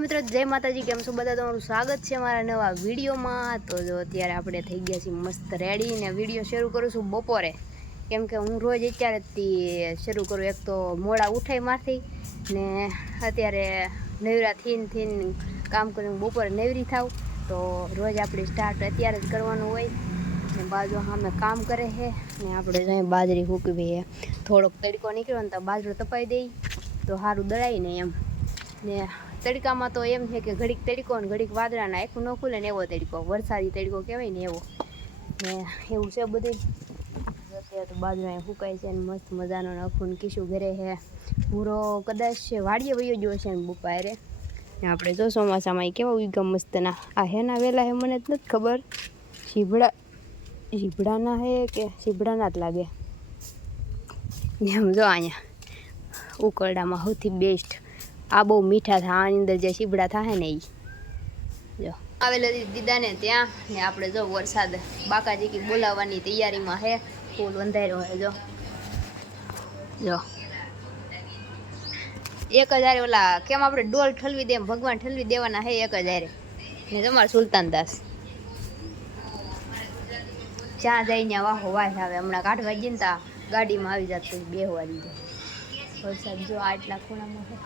મિત્રો જય માતાજી, કેમ છો બધા? તમારું સ્વાગત છે મારા નવા વિડીયોમાં। તો જો અત્યારે આપણે થઈ ગયા છીએ મસ્ત રેડી ને વિડીયો શરૂ કરું છું બપોરે, કેમ કે હું રોજ અત્યારેથી શરૂ કરું। એક તો મોડા ઉઠાઈ મારથી ને અત્યારે નવરા થઈને કામ કરીને બપોરે નવરી થાવ, તો રોજ આપણે સ્ટાર્ટ અત્યારે જ કરવાનું હોય ને બાજુ સામે કામ કરે છે ને આપણે જો બાજરી સૂકવી છે। થોડોક તડકો નીકળ્યો ને તો બાજરો તપાઈ દઈ તો સારું દળાય ને એમ ને તડકામાં તો એમ છે કે ઘડીક તડકો ને ઘડીક વાદળાના આખું ન ખુલે ને એવો તડકો, વરસાદી તડકો કહેવાય ને એવો ને એવું છે બધું। અત્યારે તો બાજુ અહીંયા સુકાય છે ને મસ્ત મજાનો આખું કીશું ઘરે છે। પૂરો કદાચ વાડીએ વયો ગયો છે ને બપારે ને આપણે જો ચોમાસામાં કેવા ઉગા મસ્તના આ હેના વેલા હે મને જ નથી ખબર, ઝીબડાના હે કે ઝીબડાના જ લાગે એમ। જો અહીંયા ઉકરડામાં સૌથી બેસ્ટ આ બહુ મીઠા થાય, આની અંદર જે સીબડા થાય ને એ જો આવેલા દીદાને ત્યાં ને આપણે જો વરસાદ બાકાજી બોલાવવાની તૈયારીમાં છે, ફૂલ વંધાર્યો છે। જો 1000 ઓલા કેમ આપણે ડોલ ઠલવી દે ભગવાન ઠલવી દેવાના છે 1000 ને તમારે સુલતાનદાસ જ્યાં જઈને વાહો વાહ આવે। હમણાં કાઢવા જઈને તા ગાડીમાં આવી જાત પછી બેહવા દીધો વરસાદ જો આટલા ખૂણામાં છે।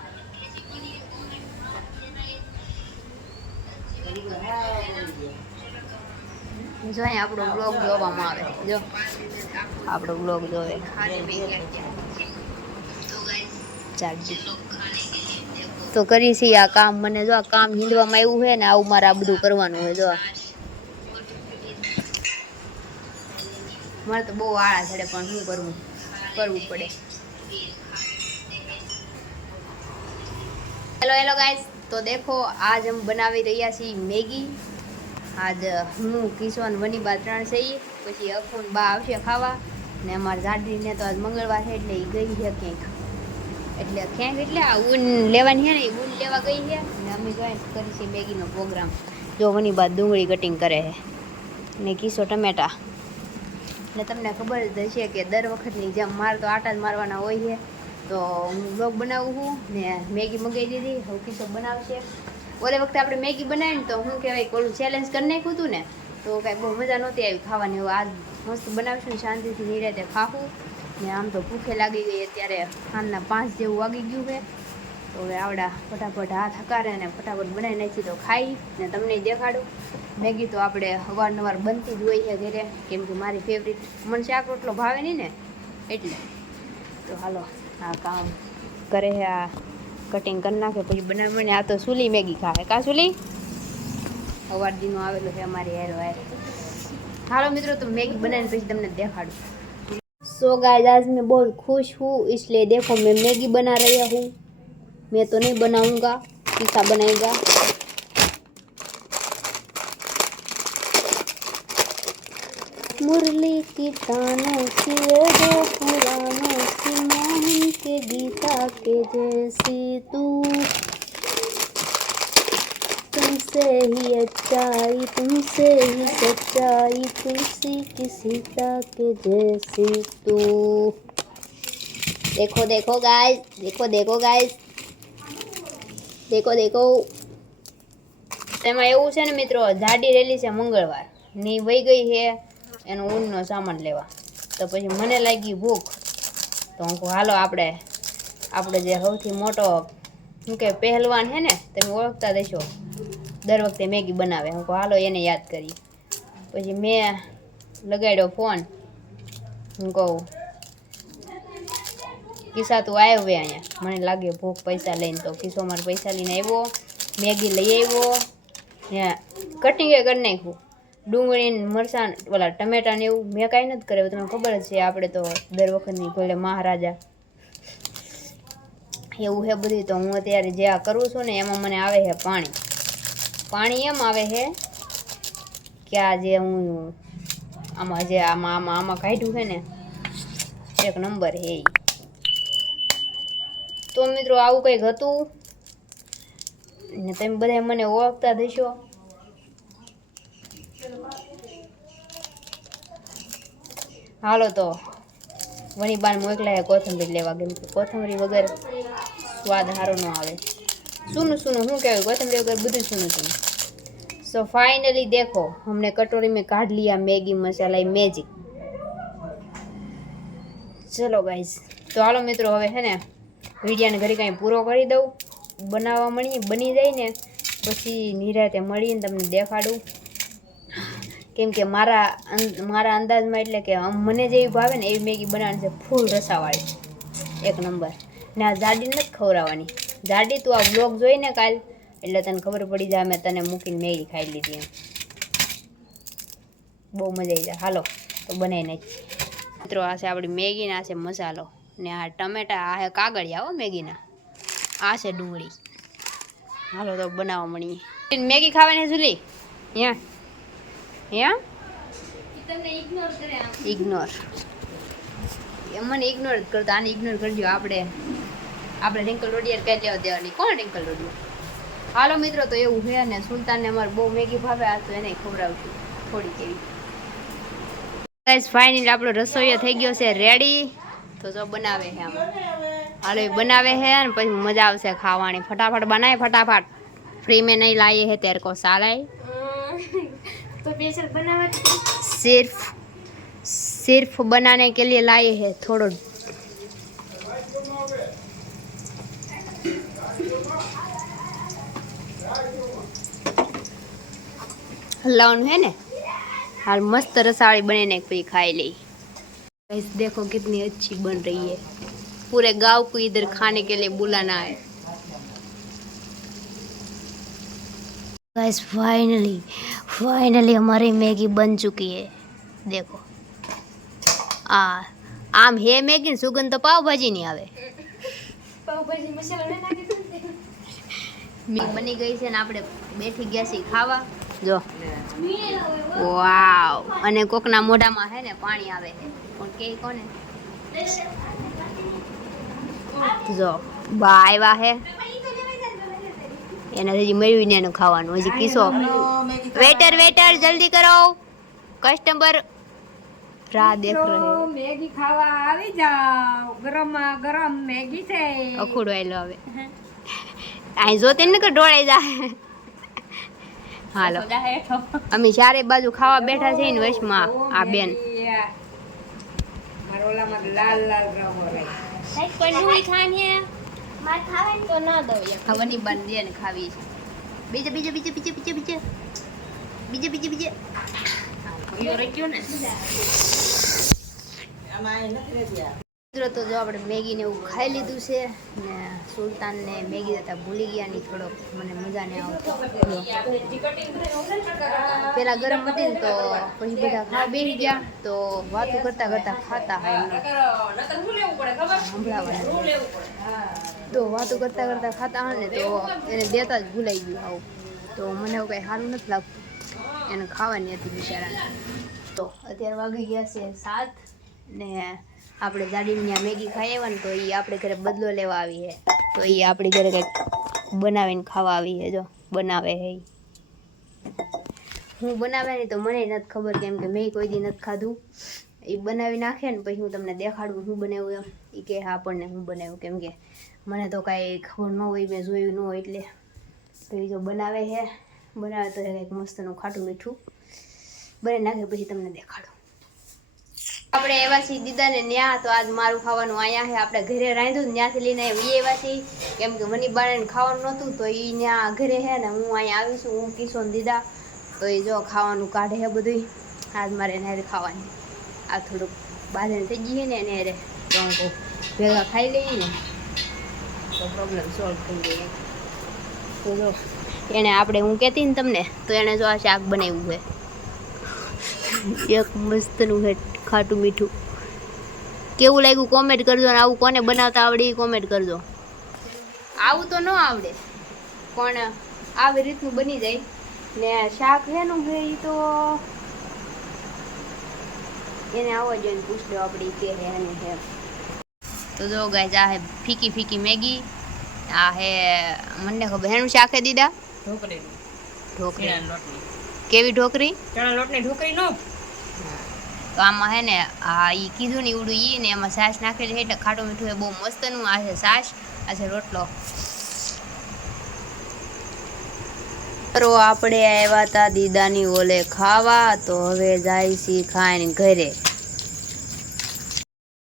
જો અહીંયા આપણો બ્લોગ જોવામાં આવે, જો આપણો બ્લોગ જોવે તો કરી છીએ આ કામ। મને જો આ કામ હિંદવામાં આવ્યું છે ને આવું મારે આ બધું કરવાનું હોય। જો મારે તો બહુ આળા ચડે પણ શું કરવું પડે। हेलो गाइस, तो देखो आज हम बनावी रहा छी मैगी। आज हूँ किशोन वनी बा 3 છે પછી અખુન બા આવશે ખાવા ને અમાર જાડીને તો આજ મંગળવાર છે એટલે એ ગઈ છે ક્યાંક એટલે આ ઊન લેવાની છે ને ઊન લેવા ગઈ છે ને અમે જોઈ કરી છે મેગીનો પ્રોગ્રામ। જો વની બા ડુંગળી કટિંગ કરે છે ને કિસો ટમેટા એટલે તમને ખબર જ હશે કે દર વખતની જેમ મારે તો આટા જ મારવાના હોય છે। તો હું બ્લોગ બનાવું છું ને મેગી મંગાવી દીધી, હવે કિશો બનાવશે। ઓલે વખતે આપણે મેગી બનાવી ને તો શું કહેવાય ઓલું ચેલેન્જ કરી નાખ્યું હતું ને તો કાંઈ બહુ મજા નહોતી આવી ખાવાની। હવે આજ મસ્ત બનાવશું ને શાંતિથી નિરાતે ખાવું ને આમ તો ભૂખે લાગી ગઈ, અત્યારે સાંજના 5 જેવું વાગી ગયું છે। તો હવે આવડા ફટાફટ હાથ હકારે ને ફટાફટ બનાવી નાખી તો ખાઈ ને તમને દેખાડું। મેગી તો આપણે અવારનવાર બનતી જ હોય છે ઘરે, કેમ કે મારી ફેવરિટ, મને શાક રોટલો ભાવે નહીં ને એટલે। તો હાલો આ કામ કરે છે, આ કટિંગ કરી નાખે પછી બનાવી મને। આ તો સુલી મેગી ખાય કા સુલી અવારજીનો આવેલો છે અમારી હેરો હેર। હાલો મિત્રો, તો मैगी बनाने પછી તમને દેખાડું। सो गाइस आज मैं बहुत खुश हूँ, इसलिए देखो मैं मैगी बना रही हूँ। मैं तो नहीं बनाऊंगा, किसा बनाएगा। मुरली की तानों की दो पुरानों की मोहन के गीता के जैसी तू, तुमसे ही अच्छाई तुमसे ही सच्चाई तुलसी की सीता के जैसी तू। देखो देखो गाइस, देखो गाइस, देखो એમાં એવું છે ને મિત્રો, જાડી રેલી છે મંગળવાર ની વહી ગઈ છે એનો ઊનનો સામાન લેવા। તો પછી મને લાગી ભૂખ તો હું કહું હાલો આપણે જે સૌથી મોટો શું કે પહેલવાન છે ને તમે ઓળખતા દેશો, દર વખતે મેગી બનાવે, હું કહું હાલો એને યાદ કરી। પછી મેં લગાડ્યો ફોન, હું કહું કિસ્સા તું આવ્યો હવે અહીંયા, મને લાગે ભૂખ પૈસા લઈને। તો કિસ્સો મારે પૈસા લઈને આવ્યો, મેગી લઈ આવ્યો ને કટિંગે કરી નાખ્યું, ડુંગળી ને મરચાં ઓલા ટમેટા ને એવું મેં કાંઈ નથી કર્યું। તમને ખબર જ છે આપણે તો દર વખતની ભલે મહારાજા એવું છે બધું। તો હું અત્યારે જે આ કરું છું ને એમાં મને આવે છે પાણી એમ આવે છે કે આ જે હું આમાં કાઢ્યું છે ને એક નંબર હે। તો મિત્રો આવું કંઈક હતું ને તમે બધા મને ઓળખતા દેશો। હાલો તો વણી બાન મોકલાય કોથમરી લેવા, કેમ કે કોથમરી વગર સ્વાદ સારો ન આવે। सुनो सुनो हूँ क्या कोथिंबीर वगैरह બધું सुनो सुनो सो फाइनली देखो हमने कटोरी में काट लिया मैगी मसाला मैजिक चलो गाइस तो हालो मित्रों હવે હે ને વિડિયાને ઘરે કાંઈ પૂરો કરી દઉં બનાવવા મળી બની જાય ને પછી નિરાતે મળીને તમને દેખાડું કેમ કે મારા અંદાજમાં એટલે કે મને જેવી ભાવે ને એવી મેગી બનાવવાની છે ફૂલ રસાવાળી એક નંબર ને આ જાડી નથી ખવડાવવાની જાડી તું આ વ્લોગ જોઈને કાલ એટલે તને ખબર પડી જાય મેં તને મૂકીને મેગી ખાઈ લીધી એમ બહુ મજા આવી જાય હાલો તો બનાવી નાખી મિત્રો આ છે આપણી મેગી ને આ છે મસાલો ને આ ટમેટા આ છે કાગળિયા હો મેગીના આ છે ડુંગળી હાલો તો બનાવવા મળીએ મેગી ખાવાની જુલી અહીંયા તમને ઇગ્નોર કરે ઇગ્નોર મને ઇગ્નોર જ કરતા આને ઇગ્નોર કરજો આપણે રિંકલ રોડિયા કઈ લેવા દેવાની કોણ રિંકલ રોડિયા હાલો મિત્રો તો એવું છે ને સુલતાનને અમારે બહુ મેગી ભાવે આ તો એને ખવડાવશું થોડી કેવી ગાઈસ ફાઇનલી આપણો રસોઈયો થઈ ગયો છે રેડી તો જો બનાવે છે આમ હાલો એ બનાવે છે ને પછી મજા આવશે ખાવાની ફટાફટ બનાય ફટાફટ फ्री में नहीं लाए हैं तेरे को साला तो स्पेशल बनावा सिर्फ बनाने के लिए लाए हैं थोड़ो हल्लावन है ने हाल मस्त रसाड़ी बने ने कोई खाए ली गाइस देखो कितनी अच्छी बन रही है पूरे गांव को इधर खाने के लिए बुलाना है गाइस फाइनली हमारी मैगी बन चुकी है देखो आम है मैगी सुगंध तो पाव भाजी नहीं आवे पाव भाजी मसाला नहीं नाखी मैगी बनी गई છે ને આપણે બેઠી ગયા છીએ ખાવા જો વાવ અને કોકના મોઢામાં હે ને પાણી આવે છે પણ કે કોને જો બા આવ્યા હે એના હજી મેળવીને એનું ખાવાનું હજી કિસ્સો वेटर जल्दी करो कस्टमर राह देख रहे हैं मैगी खावा આવી જાવ ગરમ મેગી છે અખુડવાયલો હવે આઈ જોતે ને કે ડોળાઈ જાય હાલો અમે ચારે બાજુ ખાવા બેઠા છે ને વશમાં આ બેન મારોલામાં લાલ રંગ હોય સાહેબ કોઈ ડુંગળી ખાની હે માર ખાવાની તો ના દો ખાવાની બંધ દે ને ખાવી છે બીજે મિત્રો તો જો આપણે મેગી ને એવું ખાઈ લીધું છે ને સુલતાન ને મેગી દેતા ભૂલી ગયા ની થોડો મને મજા ને આવતો પેલા ગરમ હતી ને તો પછી બધા ખાવા બેસી ગયા તો વાતો કરતા કરતા ખાતા તો વાતો કરતા કરતા ખાતા હોય ને તો એને દેતા જ ભૂલાઈ ગયું આવું તો મને એવું કંઈ સારું નથી લાગતું એને ખાવાની હતી બિચારાને તો અત્યારે વાગી ગયા છે 7 ને આપણે જાડીને મેગી ખાઈ આવ્યા ને તો એ આપણે ઘરે બદલો લેવા આવી છે તો એ આપણી ઘરે કંઈક બનાવીને ખાવા આવી છે જો બનાવે છે હું બનાવે નહીં તો મને નથી ખબર કેમ કે મેં કોઈ દી નથી ખાધું એ બનાવી નાખે ને પછી હું તમને દેખાડું હું બનાવ્યું એમ એ કે હા આપણને હું બનાવ્યું કેમ કે મને તો કાંઈ ખબર ન હોય મેં જોયું ન હોય એટલે તો એ જો બનાવે છે બનાવે તો કંઈક મસ્તનું ખાટું મીઠું બને નાખે પછી તમને દેખાડું આપણે એવા છીએ દીદાને ન્યા તો આજ મારું ખાવાનું અહીંયા છે આપણે ઘરે રાંધ્યું ત્યાંથી લઈને એવા છીએ કેમ કે મની બાળાને ખાવાનું નહોતું તો એ ત્યાં ઘરે છે ને હું અહીંયા આવીશું હું કિશોર દીદા તો એ જો ખાવાનું કાઢે છે બધું આજ મારે એને ખાવાની આ થોડુંક બાંધણ થઈ ગઈ છે ને એને તો ભેગા ખાઈ લઈએ ને તો પ્રોબ્લેમ સોલ્વ થઈ જાય તો જો એને આપણે હું કહેતી ને તમને તો એણે જો આ શાક બનાવ્યું છે એક મસ્તનું છે ખાટું મીઠું કેવું લાગ્યું કોમેન્ટ કરજો ને આવું કોને બનાવતા આવડે એ કોમેન્ટ કરજો આવું તો ન આવડે પણ આવી રીતનું બની જાય ને શાક એનું છે એ તો એને આવવા જોઈએ પૂછ લો આપણે કે હે અને હે તો જો ગાઈસ આ હે ફીકી ફીકી મેગી આ હે મને ખબર એનું શાક હે દીદા ઢોકળી કેવી ઢોકરી ચણા લોટની ઢોકરી નો તો આમાં હે ને આ ઈ કીધું ને ઉડું ઈ ને એમાં છાશ નાખેલી છે એટલે ખાટું મીઠું એ બહુ મસ્તનું આ છે છાશ આ છે રોટલો આપણે આવ્યા તા દીદાની ઓલે ખાવા, તો હવે જાય છે ખાઈને ઘરે.